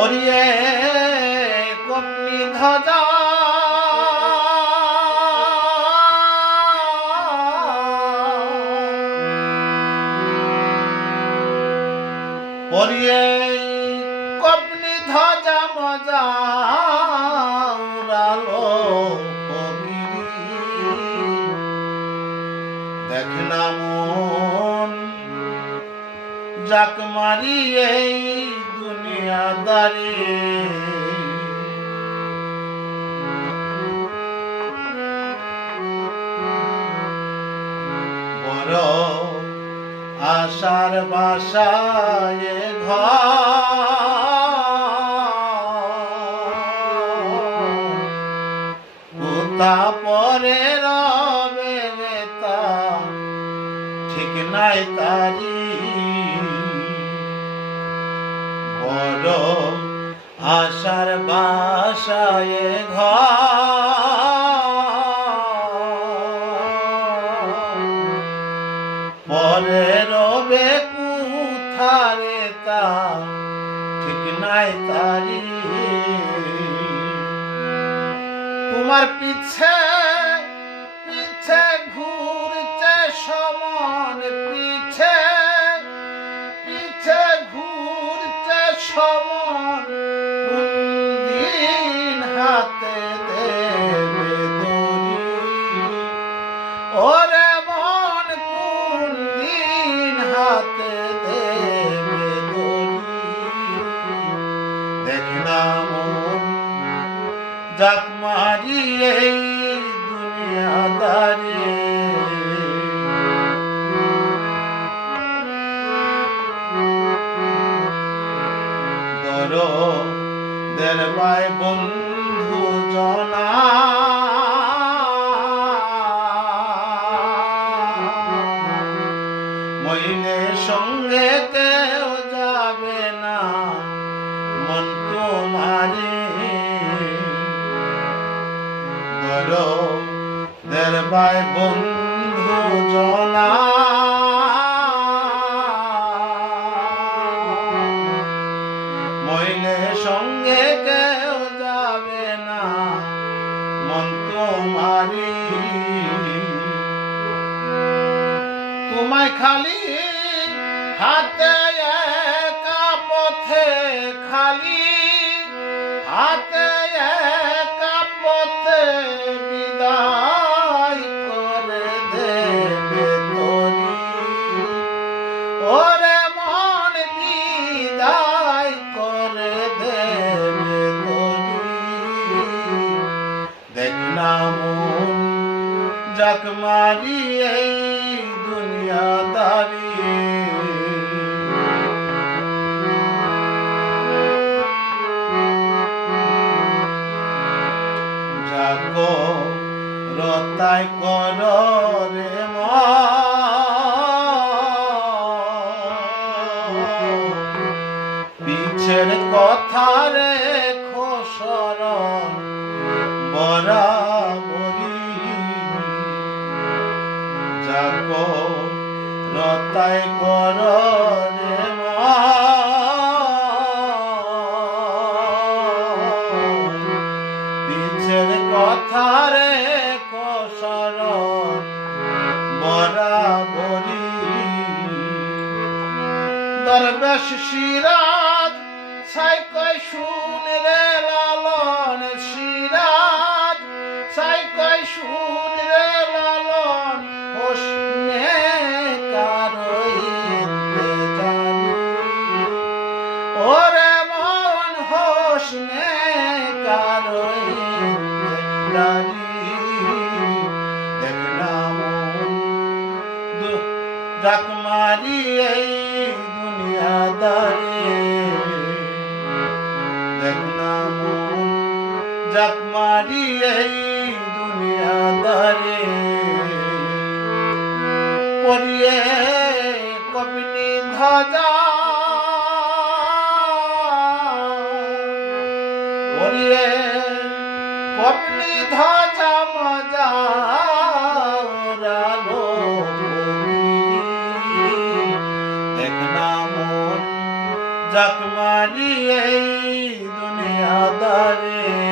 পরিয়ে কপনি ধ্বজা পরিয়ে কপনি ধ্বজা মজা উড়ালো দেখ না মন যাক মারি এই দুনিয়াদারি বড় আশার বাসায় ঘুতা পরে রবে তা ঠিক নাই তারি বড় আশার বাসায় পরে রবে কুথারে তা ঠিক নাই তারি তোমার পিছে পিছে ঘুরছে সমান পিছে পিছে ঘুরছে সমান দিন হাতে দেবে দড়ি ওরে মন কোন দিন হাতে দেবে দড়ি দেখ না মন যাক মারি এই দুনিয়াদারি দরদের ভাই বন্ধু জনা মইনে সঙ্গে কেউ যাবে না মন তোমারি দরদের ভাই বন্ধু জনা মইনে সঙ্গে কেউ যাবে না মন তোমারি তোমায় খালি হাতে একা পথে খালি হাতে একা পথে বিদায় করে দেবে তরি ওরে মন বিদায় করে দেবে তরি দেখ না মন যাক মারি এই দুনিয়াদারি যাকো রতাই কর রে পিছের কথা রে খোসরণ বরাবরি যাকো রতাই কর রে পিছের কথা রে খোসরণ বরাবরি দরবেশ সিরাজ ছাই কই শুন রে লালন সিরাজ ছাই কই শুন রে লালন হোসনে কারইতে জানি ওরে মন হোসনে কারইতে জানি দেখ না মন যাক মারি এই দুনিয়াদারি দেখ না মন যাক মারি এই দুনিয়াদারি পরিয়ে কপনি ধ্বজা পরিয়ে কপনি ধ্বজা মজা জাকমানি এই দুনিয়াদারে